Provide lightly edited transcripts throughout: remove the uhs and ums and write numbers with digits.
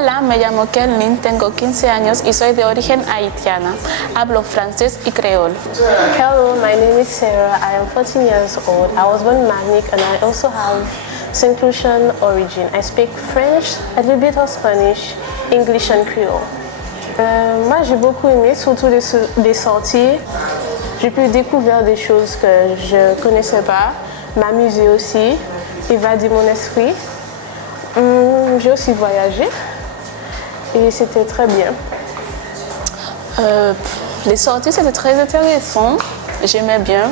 Hola, me llamo Kelvin, tengo 15 años y soy de origen haitiana. Hablo francés y creol. Hello, my name is Sarah. I am 14 years old. I was born in Martinique and I also have St. Lucian origin. I speak French, a little bit of Spanish, English and Creole. Moi, j'ai beaucoup aimé, surtout les sorties. J'ai pu découvrir des choses que je ne connaissais pas, m'amuser aussi, évader mon esprit. J'ai aussi voyagé et c'était très bien. Les sorties, c'était très intéressant. J'aimais bien.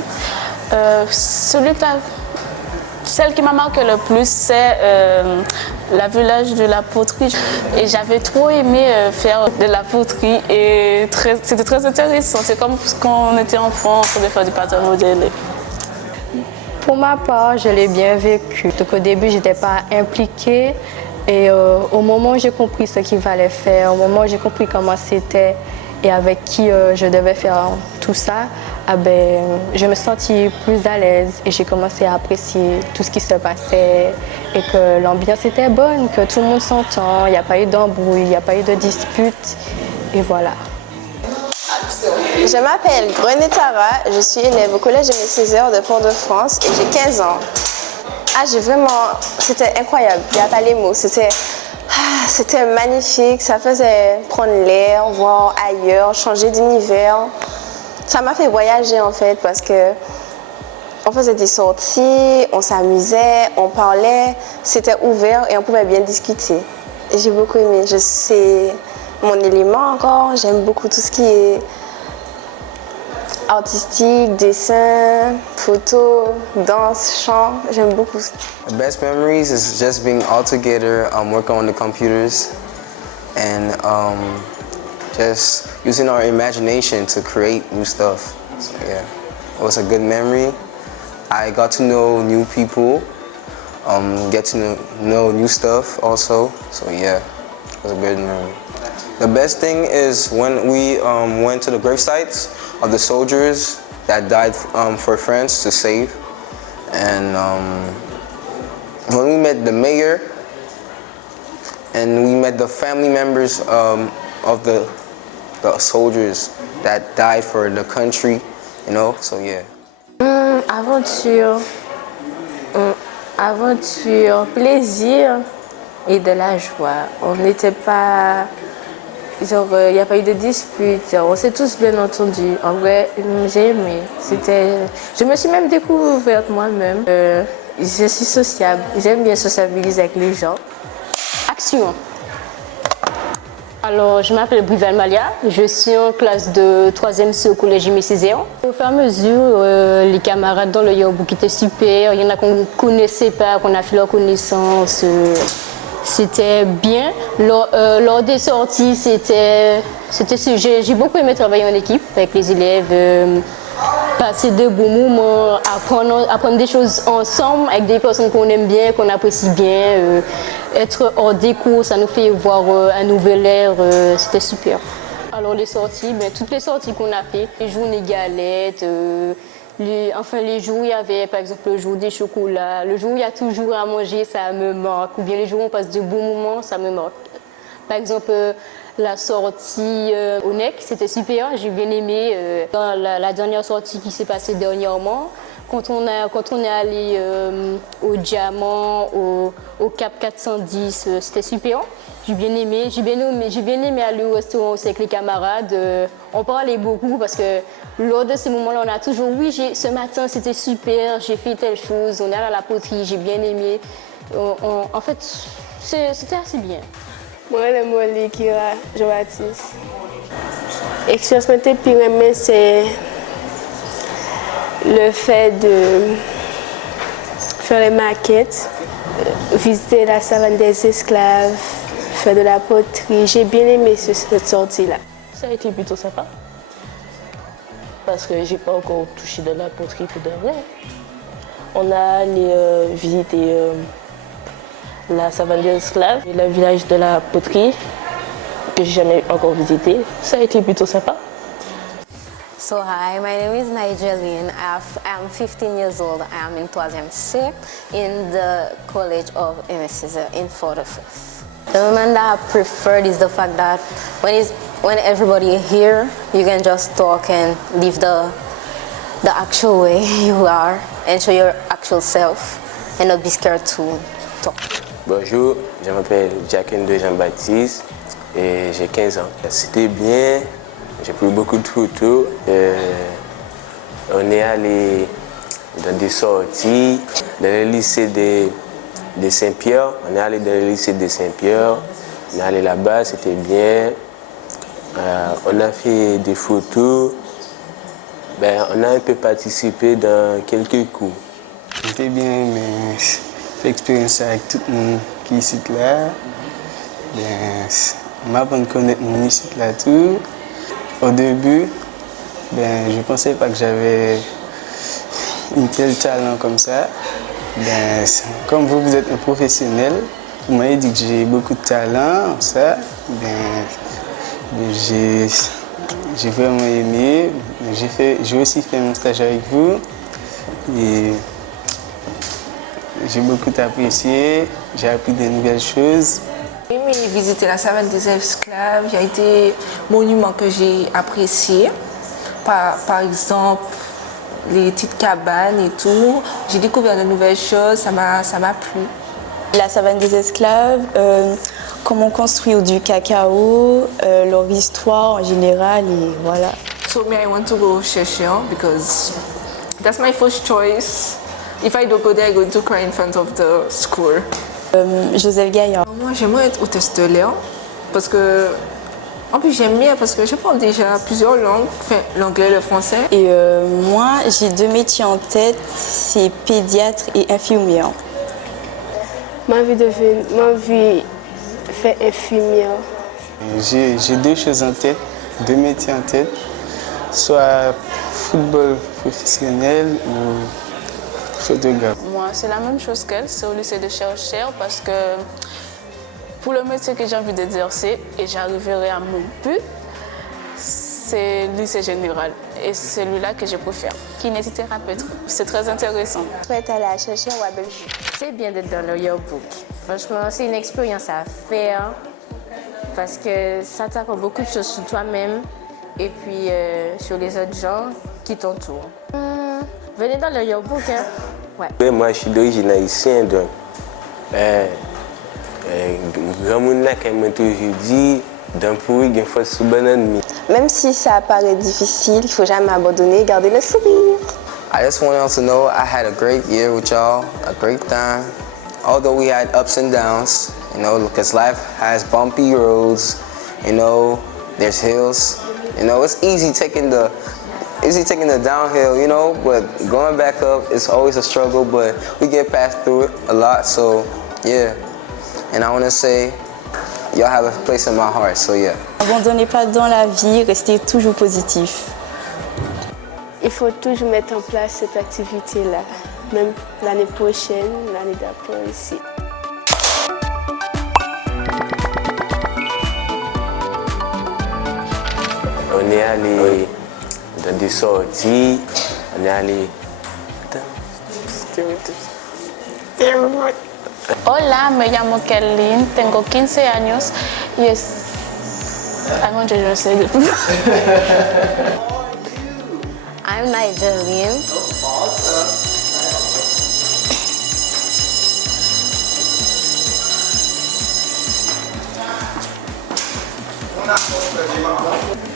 Celle qui m'a marqué le plus, c'est la village de la poterie. Et j'avais trop aimé faire de la poterie et c'était très intéressant. C'est comme quand on était enfant, on pouvait faire du patin modèle. Pour ma part, je l'ai bien vécu. Donc, au début, je n'étais pas impliquée. Et au moment où j'ai compris ce qu'il fallait faire, au moment où j'ai compris comment c'était et avec qui je devais faire tout ça, je me sentis plus à l'aise et j'ai commencé à apprécier tout ce qui se passait et que l'ambiance était bonne, que tout le monde s'entend, il n'y a pas eu d'embrouille, il n'y a pas eu de dispute et voilà. Je m'appelle Grenet Tara, je suis élève au collège de Messiseur de Port-de-France et j'ai 15 ans. C'était incroyable, il n'y a pas les mots, c'était magnifique, ça faisait prendre l'air, voir ailleurs, changer d'univers. Ça m'a fait voyager en fait parce que on faisait des sorties, on s'amusait, on parlait, c'était ouvert et on pouvait bien discuter. Et j'ai beaucoup aimé, c'est mon élément encore, j'aime beaucoup tout ce qui est artistique, dessin, photo, danse, chant, j'aime beaucoup. The best memories is just being all together, working on the computers, and just using our imagination to create new stuff. So yeah, it was a good memory. I got to know new people, get to know new stuff also. So yeah, it was a good memory. The best thing is when we went to the grave sites of the soldiers that died for France to save. And when we met the mayor and we met the family members of the soldiers that died for the country, you know, so yeah. Aventure, plaisir et de la joie. On n'était pas... Genre, il n'y a pas eu de dispute, on s'est tous bien entendus. En vrai, j'ai aimé. Je me suis même découverte moi-même. Je suis sociable, j'aime bien sociabiliser avec les gens. Action. Alors, je m'appelle Brival Malia, je suis en classe de 3e C au collège Messiseur. Au fur et à mesure, les camarades dans le Yearbook étaient super, il y en a qu'on ne connaissait pas, qu'on a fait leur connaissance. C'était bien. Lors des sorties, j'ai beaucoup aimé travailler en équipe avec les élèves, passer de bons moments, apprendre des choses ensemble avec des personnes qu'on aime bien, qu'on apprécie bien. Être hors des cours, ça nous fait voir un nouvel air, c'était super. Alors les sorties, toutes les sorties qu'on a fait, les journées galettes, les jours où il y avait par exemple le jour des chocolats, le jour où il y a toujours à manger, ça me manque, ou bien les jours où on passe de bons moments, ça me manque. Par exemple, la sortie au NEC, c'était super, j'ai bien aimé. Dans la dernière sortie qui s'est passée dernièrement, quand on est allé au Diamant, au Cap 410, c'était super. J'ai bien aimé aller au restaurant aussi avec les camarades. On parlait beaucoup parce que lors de ces moments-là, on a toujours, oui, ce matin c'était super, j'ai fait telle chose, on est allé à la poterie, j'ai bien aimé. En fait, c'était assez bien. Moi, le mot qui est Jean-Baptiste. L'expérience que j'ai plus aimée, c'est le fait de faire les maquettes, visiter la savane des esclaves, faire de la poterie. J'ai bien aimé cette sortie-là. Ça a été plutôt sympa. Parce que j'ai pas encore touché de la poterie pour de vrai. On a allé visiter la savane des esclaves et le village de la poterie que j'ai jamais encore visité. Ça a été plutôt sympa. So hi, my name is Nigeline. I'm 15 years old. I am in 3e C in the College of MSc in Fort-de-France. The moment that I preferred is the fact that when everybody is here, you can just talk and live the actual way you are and show your actual self and not be scared to talk. Bonjour, je m'appelle Jacques-Ndo Jean-Baptiste et j'ai 15 ans. C'était bien, j'ai pris beaucoup de photos. On est allé dans des sorties, dans le lycée de Saint-Pierre. On est allé dans le lycée de Saint-Pierre. On est allé là-bas, c'était bien. On a fait des photos. On a un peu participé dans quelques cours. C'était bien, mais l'expérience avec tout le monde qui est ici là. M'apprendre à connaître mon ici là tout. Au début, je ne pensais pas que j'avais un tel talent comme ça. Comme vous êtes un professionnel, vous m'avez dit que j'ai beaucoup de talent, ça. J'ai vraiment aimé. J'ai aussi fait mon stage avec vous. Et j'ai beaucoup apprécié. J'ai appris de nouvelles choses. J'ai aimé visiter la savane des esclaves. Il y a été un monument que j'ai apprécié. Par exemple, les petites cabanes et tout. J'ai découvert de nouvelles choses, ça m'a plu. La savane des esclaves, comment construire du cacao, leur histoire en général et voilà. So I want to go Cheshire because that's my first choice. If I don't go there, I'm going to cry in front of the school. Joseph Gaillard. Moi, j'aimerais être hôtesse de l'air parce que, en plus, j'aime bien parce que je parle déjà plusieurs langues, l'anglais, le français. Et moi, j'ai 2 métiers en tête, c'est pédiatre et infirmière. Ma vie faire infirmière. J'ai 2 choses en tête, 2 métiers en tête, soit football professionnel ou photographe. Moi, c'est la même chose qu'elle, c'est au lycée de Chercheurs parce que pour le métier que j'ai envie d'exercer et j'arriverai à mon but, c'est le lycée général et c'est celui-là que je préfère. Kinésithérapeute, c'est très intéressant. Je vais aller à Chercheurs ou à Belgique. C'est bien d'être dans le yearbook. Franchement, c'est une expérience à faire parce que ça t'apprend beaucoup de choses sur toi-même et puis sur les autres gens qui t'entourent. Venez dans le yearbook, hein? Ouais. Moi, je suis d'origine haïtienne, donc grand monde là qui m'a toujours dit, dans pourri, il faut se banane. Même si ça paraît difficile, il ne faut jamais abandonner, garder le sourire. I just want y'all to know I had a great year with y'all, a great time. Although we had ups and downs, because life has bumpy roads, there's hills. It's easy taking the downhill, but going back up is always a struggle, but we get past through it a lot, so yeah. And I want to say, y'all have a place in my heart, so yeah. Abandonnez pas dans la vie, restez toujours positif. Il faut toujours mettre en place cette activité-là, même l'année prochaine, l'année d'après aussi. On est allé dans des sorties, on est allé... Hola, me llamo Kerlin, tengo 15 años y es... yo no sé. I'm Nigerian.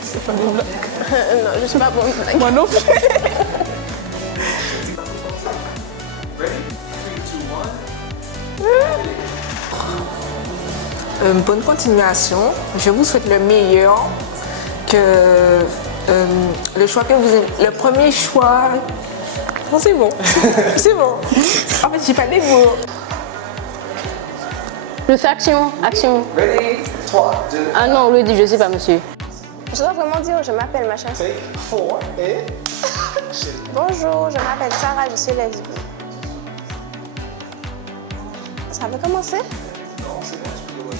C'est pas une blague. Non, je suis pas bonne blague. Moi non plus. Bonne continuation. Je vous souhaite le meilleur. Que le choix que vous avez, le premier choix. Non, c'est bon. C'est bon. En fait, j'ai pas les mots. Plus action. Ready? 3, 2, Ah non, on lui dit, je sais pas, monsieur. Je dois vraiment dire, je m'appelle machin. Take 4 et... Bonjour, je m'appelle Sarah, je suis lesbienne. Ça veut commencer? Non, c'est bon, tu peux le